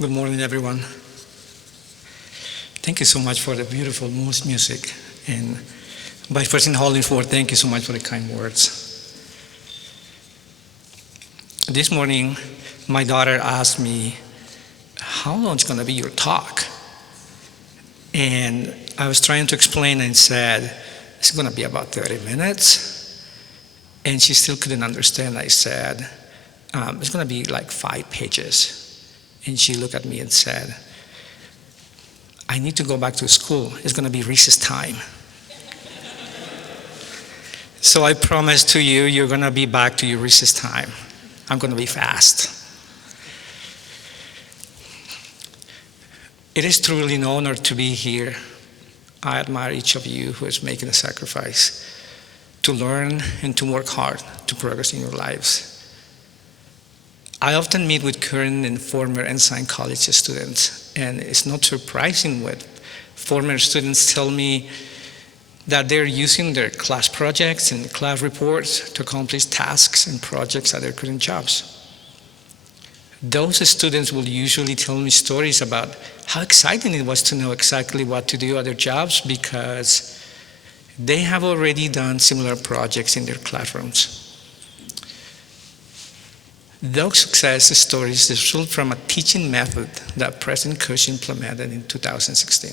Good morning, everyone. Thank you so much for the beautiful music. And Vice President Hollingford, thank you so much for the kind words. This morning, my daughter asked me, how long is going to be your talk? And I was trying to explain and said, it's going to be about 30 minutes. And she still couldn't understand. I said, it's going to be like 5 pages. And she looked at me and said, I need to go back to school. It's going to be recess time. So I promise to you, you're going to be back to your recess time. I'm going to be fast. It is truly an honor to be here. I admire each of you who is making a sacrifice to learn and to work hard to progress in your lives. I often meet with current and former Ensign College students, and it's not surprising when former students tell me that they're using their class projects and class reports to accomplish tasks and projects at their current jobs. Those students will usually tell me stories about how exciting it was to know exactly what to do at their jobs because they have already done similar projects in their classrooms. Those success stories result from a teaching method that President Cush implemented in 2016.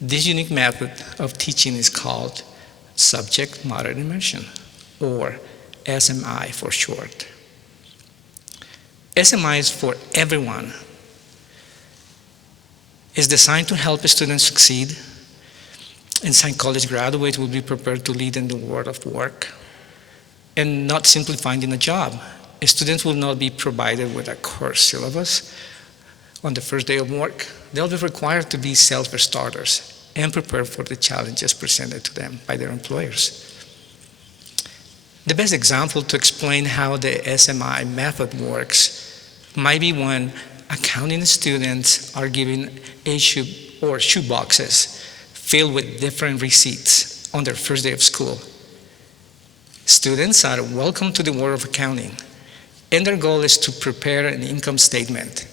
This unique method of teaching is called subject matter immersion, or SMI for short. SMI is for everyone. It's designed to help students succeed, and some college graduates will be prepared to lead in the world of work and not simply finding a job. Students will not be provided with a course syllabus on the first day of work. They'll be required to be self-starters and prepare for the challenges presented to them by their employers. The best example to explain how the SMI method works might be when accounting students are given shoe boxes filled with different receipts on their first day of school. Students are welcome to the world of accounting, and their goal is to prepare an income statement.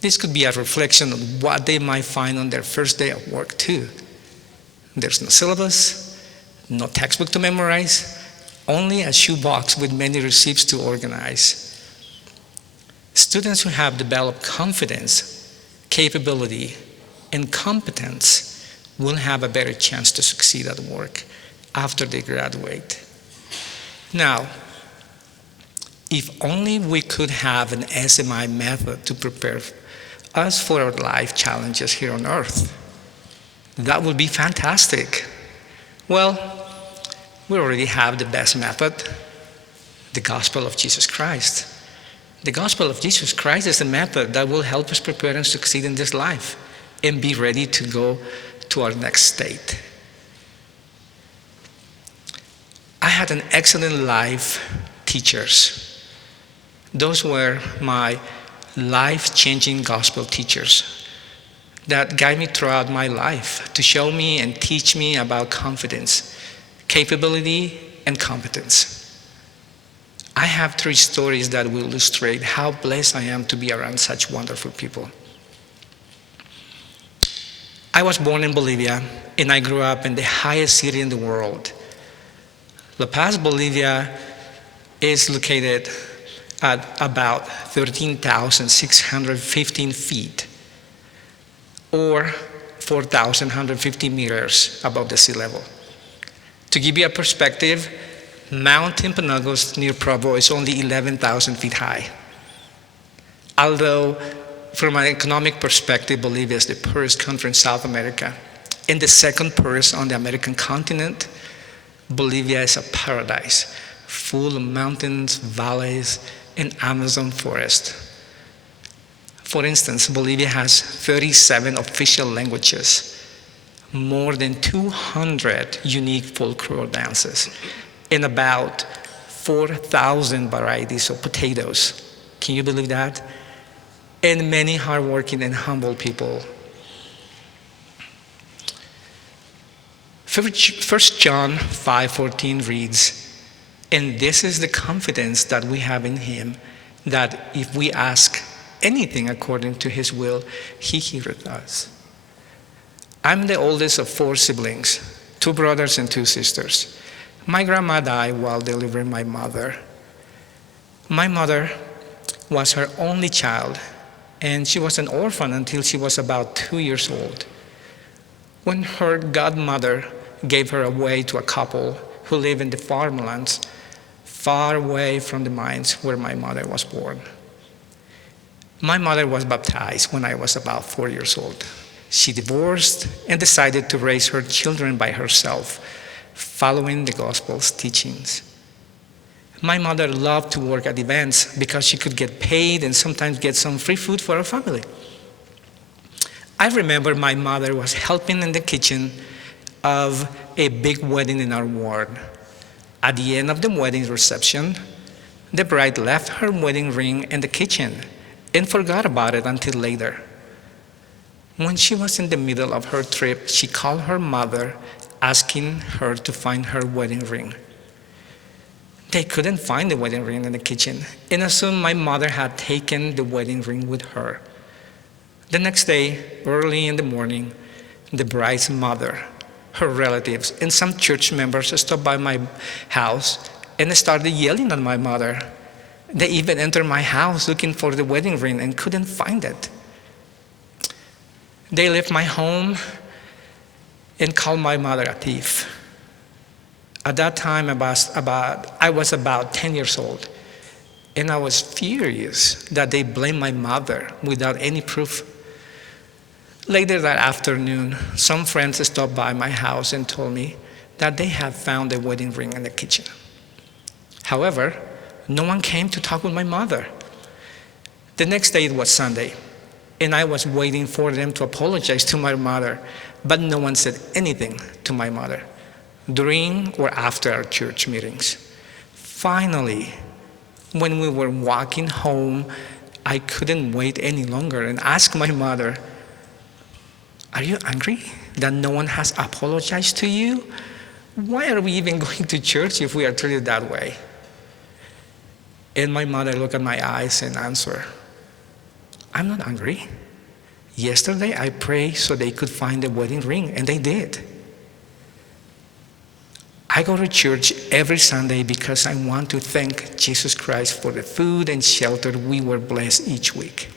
This could be a reflection of what they might find on their first day of work too. There's no syllabus, no textbook to memorize, only a shoebox with many receipts to organize. Students who have developed confidence, capability, and competence will have a better chance to succeed at work after they graduate. Now, if only we could have an SMI method to prepare us for our life challenges here on earth, that would be fantastic. Well, we already have the best method, the gospel of Jesus Christ. The gospel of Jesus Christ is the method that will help us prepare and succeed in this life and be ready to go to our next state. I had an excellent life teachers. Those were my life-changing gospel teachers that guide me throughout my life to show me and teach me about confidence, capability, and competence. I have 3 stories that will illustrate how blessed I am to be around such wonderful people. I was born in Bolivia, and I grew up in the highest city in the world. La Paz, Bolivia is located at about 13,615 feet, or 4,150 meters above the sea level. To give you a perspective, Mount Timpanogos near Provo is only 11,000 feet high. Although, from an economic perspective, Bolivia is the poorest country in South America and the second poorest on the American continent, Bolivia is a paradise, full of mountains, valleys, and Amazon forest. For instance, Bolivia has 37 official languages, more than 200 unique folklore dances, and about 4,000 varieties of potatoes. Can you believe that? And many hardworking and humble people. 1 John 5:14 reads, "And this is the confidence that we have in him, that if we ask anything according to his will, he heareth us. I'm the oldest of 4 siblings, 2 brothers and 2 sisters. My grandma died while delivering my mother. My mother was her only child, and she was an orphan until she was about 2 years old, when her godmother gave her away to a couple who lived in the farmlands far away from the mines where my mother was born. My mother was baptized when I was about 4 years old. She divorced and decided to raise her children by herself, following the gospel's teachings. My mother loved to work at events because she could get paid and sometimes get some free food for her family. I remember my mother was helping in the kitchen of a big wedding in our ward. At the end of the wedding reception, the bride left her wedding ring in the kitchen and forgot about it until later. When she was in the middle of her trip, she called her mother, asking her to find her wedding ring. They couldn't find the wedding ring in the kitchen, and assumed my mother had taken the wedding ring with her. The next day, early in the morning, the bride's mother, her relatives, and some church members stopped by my house and started yelling at my mother. They even entered my house looking for the wedding ring and couldn't find it. They left my home and called my mother a thief. At that time, I was about 10 years old, and I was furious that they blamed my mother without any proof. Later that afternoon, some friends stopped by my house and told me that they had found the wedding ring in the kitchen. However, no one came to talk with my mother. The next day it was Sunday, and I was waiting for them to apologize to my mother, but no one said anything to my mother during or after our church meetings. Finally, when we were walking home, I couldn't wait any longer and asked my mother, "Are you angry that no one has apologized to you? Why are we even going to church if we are treated that way?" And my mother looked at my eyes and answered, "I'm not angry. Yesterday I prayed so they could find the wedding ring, and they did. I go to church every Sunday because I want to thank Jesus Christ for the food and shelter we were blessed each week."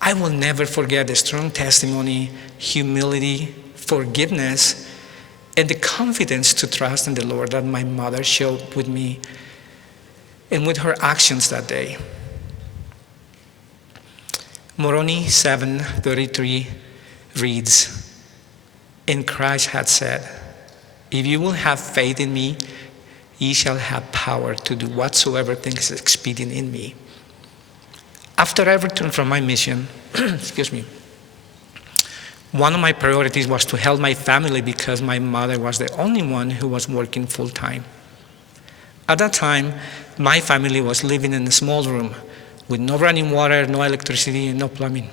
I will never forget the strong testimony, humility, forgiveness, and the confidence to trust in the Lord that my mother showed with me and with her actions that day. Moroni 7:33 reads, "And Christ had said, if you will have faith in me, ye shall have power to do whatsoever things is expedient in me." After I returned from my mission, one of my priorities was to help my family because my mother was the only one who was working full-time. At that time, my family was living in a small room with no running water, no electricity, and no plumbing.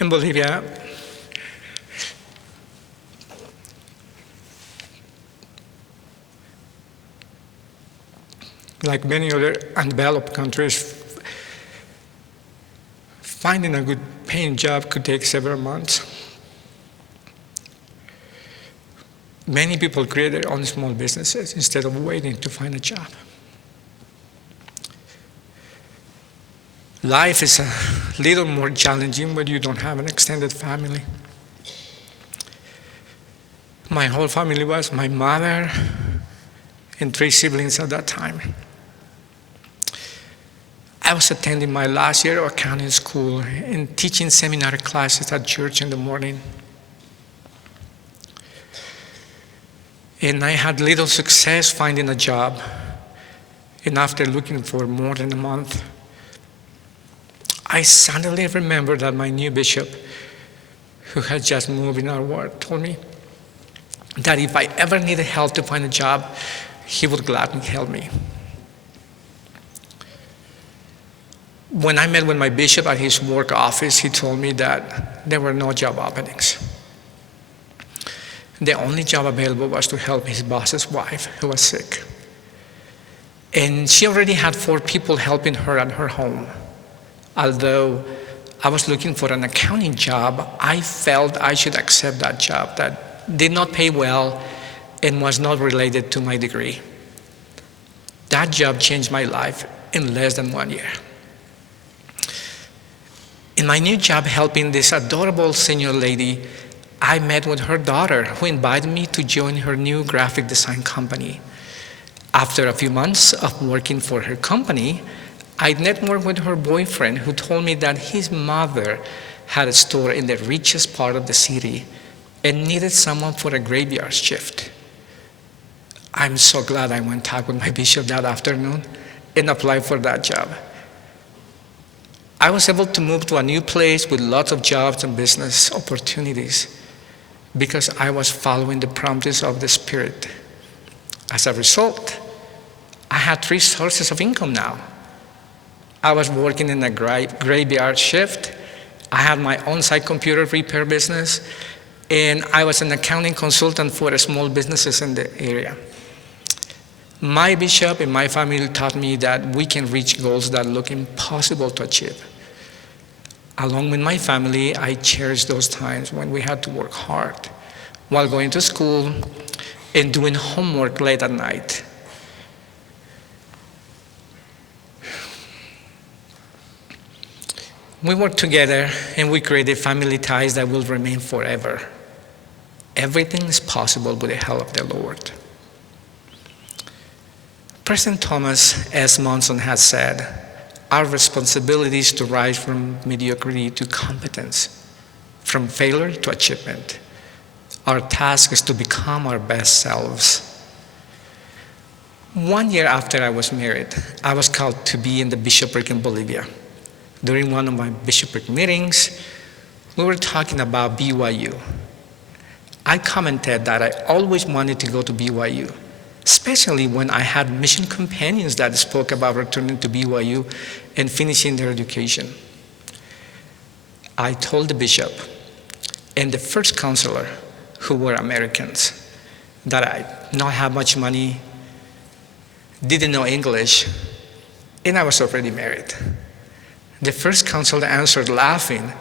In Bolivia, like many other undeveloped countries, finding a good paying job could take several months. Many people create their own small businesses instead of waiting to find a job. Life is a little more challenging when you don't have an extended family. My whole family was my mother and 3 siblings at that time. I was attending my last year of accounting school and teaching seminary classes at church in the morning. And I had little success finding a job. And after looking for more than a month, I suddenly remembered that my new bishop, who had just moved in our ward, told me that if I ever needed help to find a job, he would gladly help me. When I met with my bishop at his work office, he told me that there were no job openings. The only job available was to help his boss's wife, who was sick. And she already had 4 people helping her at her home. Although I was looking for an accounting job, I felt I should accept that job that did not pay well and was not related to my degree. That job changed my life in less than 1 year. In my new job helping this adorable senior lady, I met with her daughter, who invited me to join her new graphic design company. After a few months of working for her company, I networked with her boyfriend, who told me that his mother had a store in the richest part of the city and needed someone for a graveyard shift. I'm so glad I went talk with my bishop that afternoon and applied for that job. I was able to move to a new place with lots of jobs and business opportunities because I was following the promptings of the Spirit. As a result, I had 3 sources of income now. I was working in a graveyard shift, I had my on-site computer repair business, and I was an accounting consultant for small businesses in the area. My bishop and my family taught me that we can reach goals that look impossible to achieve. Along with my family, I cherished those times when we had to work hard while going to school and doing homework late at night. We worked together and we created family ties that will remain forever. Everything is possible with the help of the Lord. President Thomas S. Monson has said, our responsibility is to rise from mediocrity to competence, from failure to achievement. Our task is to become our best selves. 1 year after I was married, I was called to be in the bishopric in Bolivia. During one of my bishopric meetings, we were talking about BYU. I commented that I always wanted to go to BYU, especially when I had mission companions that spoke about returning to BYU and finishing their education. I told the bishop and the first counselor, who were Americans, that I did not have much money, didn't know English, and I was already married. The first counselor answered laughing,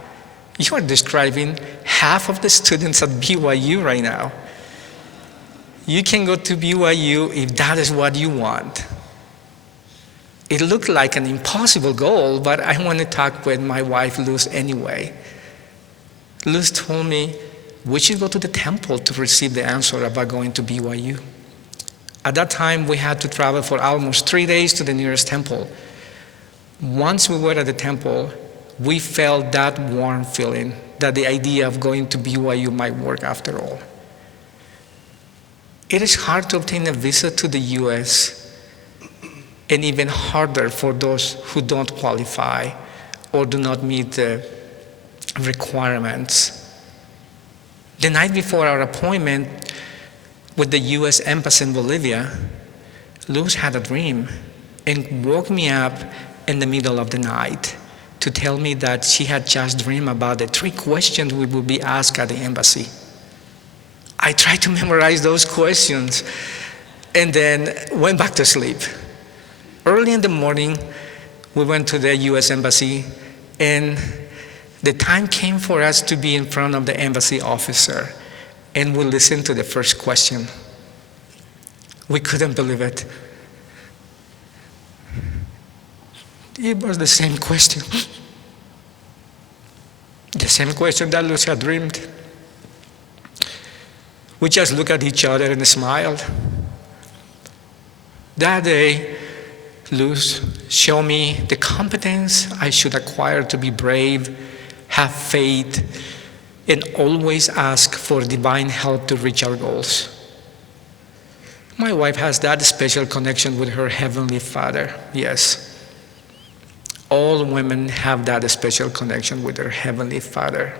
"You are describing half of the students at BYU right now. You can go to BYU if that is what you want." It looked like an impossible goal, but I want to talk with my wife, Luz, anyway. Luz told me we should go to the temple to receive the answer about going to BYU. At that time, we had to travel for almost 3 days to the nearest temple. Once we were at the temple, we felt that warm feeling that the idea of going to BYU might work after all. It is hard to obtain a visa to the US, and even harder for those who don't qualify or do not meet the requirements. The night before our appointment with the US Embassy in Bolivia, Luz had a dream and woke me up in the middle of the night to tell me that she had just dreamed about the 3 questions we would be asked at the embassy. I tried to memorize those questions and then went back to sleep. Early in the morning, we went to the US Embassy, and the time came for us to be in front of the embassy officer, and we listened to the first question. We couldn't believe it. It was the same question. The same question that Luz had dreamed. We just looked at each other and smiled. That day, Luz showed me the competence I should acquire to be brave, have faith, and always ask for divine help to reach our goals. My wife has that special connection with her Heavenly Father, yes. All women have that special connection with their Heavenly Father.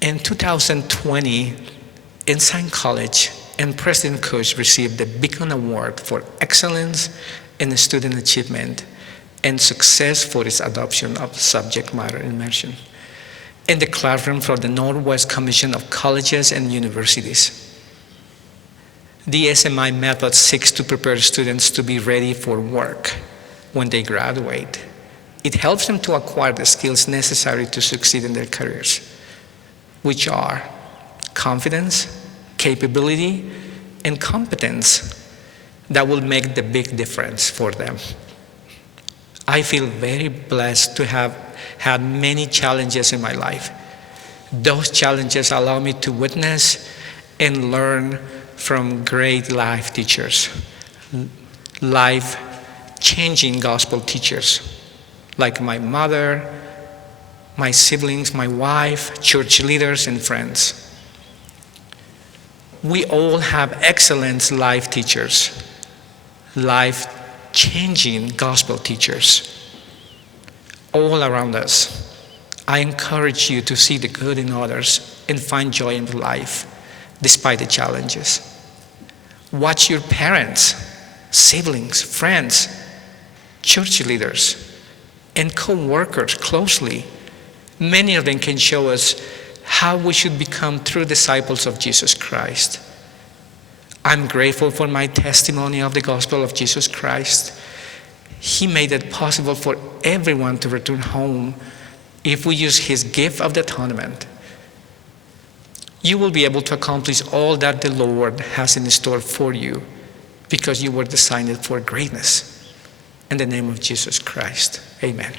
In 2020, Ensign College and President Cush received the Beacon Award for Excellence in Student Achievement and Success for its adoption of subject matter immersion in the classroom for the Northwest Commission of Colleges and Universities. The SMI method seeks to prepare students to be ready for work when they graduate. It helps them to acquire the skills necessary to succeed in their careers, which are confidence, capability, and competence that will make the big difference for them. I feel very blessed to have had many challenges in my life. Those challenges allow me to witness and learn from great life teachers, life-changing gospel teachers, like my mother, my siblings, my wife, church leaders, and friends. We all have excellent life teachers, life-changing gospel teachers all around us. I encourage you to see the good in others and find joy in life despite the challenges. Watch your parents, siblings, friends, church leaders, and co-workers closely. Many of them can show us how we should become true disciples of Jesus Christ. I'm grateful for my testimony of the gospel of Jesus Christ. He made it possible for everyone to return home if we use his gift of the atonement. You will be able to accomplish all that the Lord has in store for you because you were designed for greatness. In the name of Jesus Christ, amen.